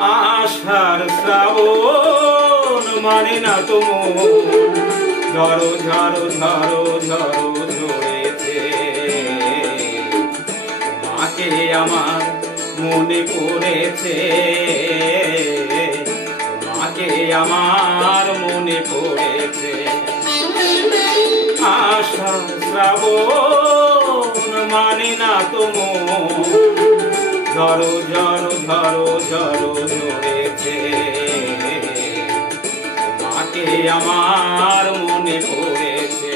আষাঢ় শ্রাবণ মানে না তো মন, ঝড়ো ঝড়ো ঝড়ো ঝড়ো ঝরেছে। তোমাকে আমার মনে পড়েছে, তোমাকে আমার মনে পড়েছে। আষাঢ় শ্রাবণ মানে না তো মন, ঝড়ো ঝড়ো ঝড়ো ঝড়ো ঝরেছে। তোমাকে আমার মনে পড়েছে।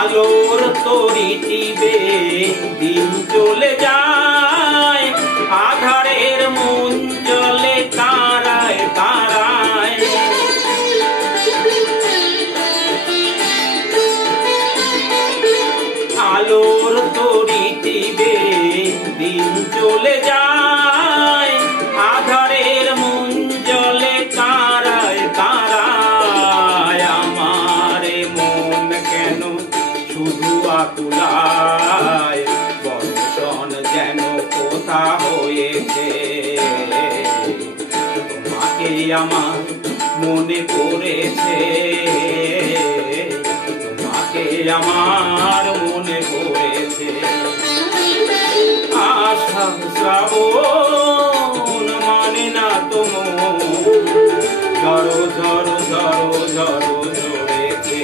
আলোর তরি টিবে দিন চলে যায়, আধারের মন জলে তারায় তারায়। আলোর তরি টিবে দিন চলে যায়, আধারের মন জলে তারায় তারায়। আমার মন কেন শুধু আকুলায়, বর্ষণ যেন কোথা হয়েছে। তোমাকে আমার মনে পড়েছে, তোমাকে আমার মনে পড়েছে। আষাঢ় শ্রাবণ মানে না তো মন, ঝড়ো ঝড়ো ঝড়ো ঝড়ো ঝরেছে।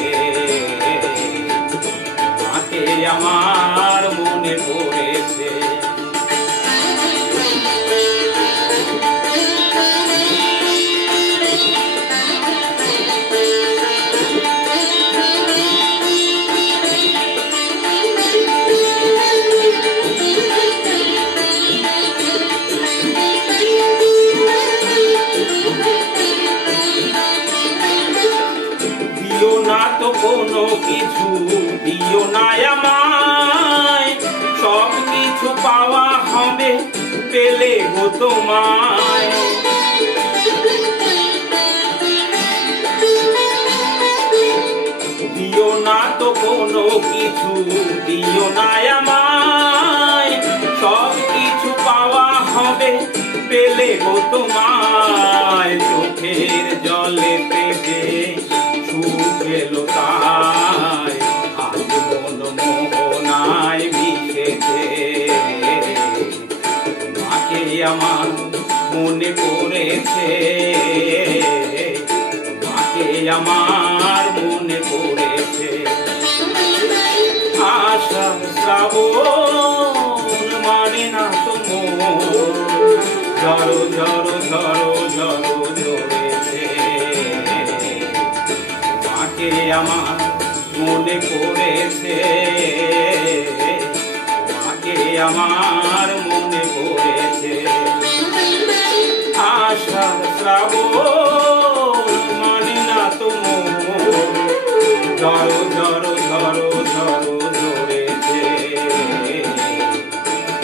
তোমাকে আমার মনে পড়েছে। দিও না তো কোনো কিছু, দিও না আমায়, সব কিছু পাওয়া হবে পেলে গো তোমায়। দিও না তো কোনো কিছু, দিও না আমায়, সব কিছু পাওয়া হবে পেলে গো তোমায়। চোখের জলে পেটে সুখ এলো তাই, আজ মন মোহনায় মিশেছে। তোমাকে আমার মনে পড়েছে, তোমাকে আমার মনে পড়েছে। আষাঢ় শ্রাবণ মানে না তো মন, ঝড়ো ঝড়ো ঝড়ো ঝড়ো ঝরেছে। তোমাকে আমার মনে পড়েছে, তোমাকে আমার মনে পড়েছে। আষাঢ় শ্রাবণ মানে না তো মন, ঝড়ো ঝড়ো ঝড়ো ঝড়ো ঝরেছে।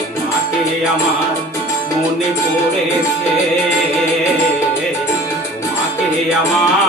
তোমাকে আমার মনে পড়েছে, তোমাকে আমার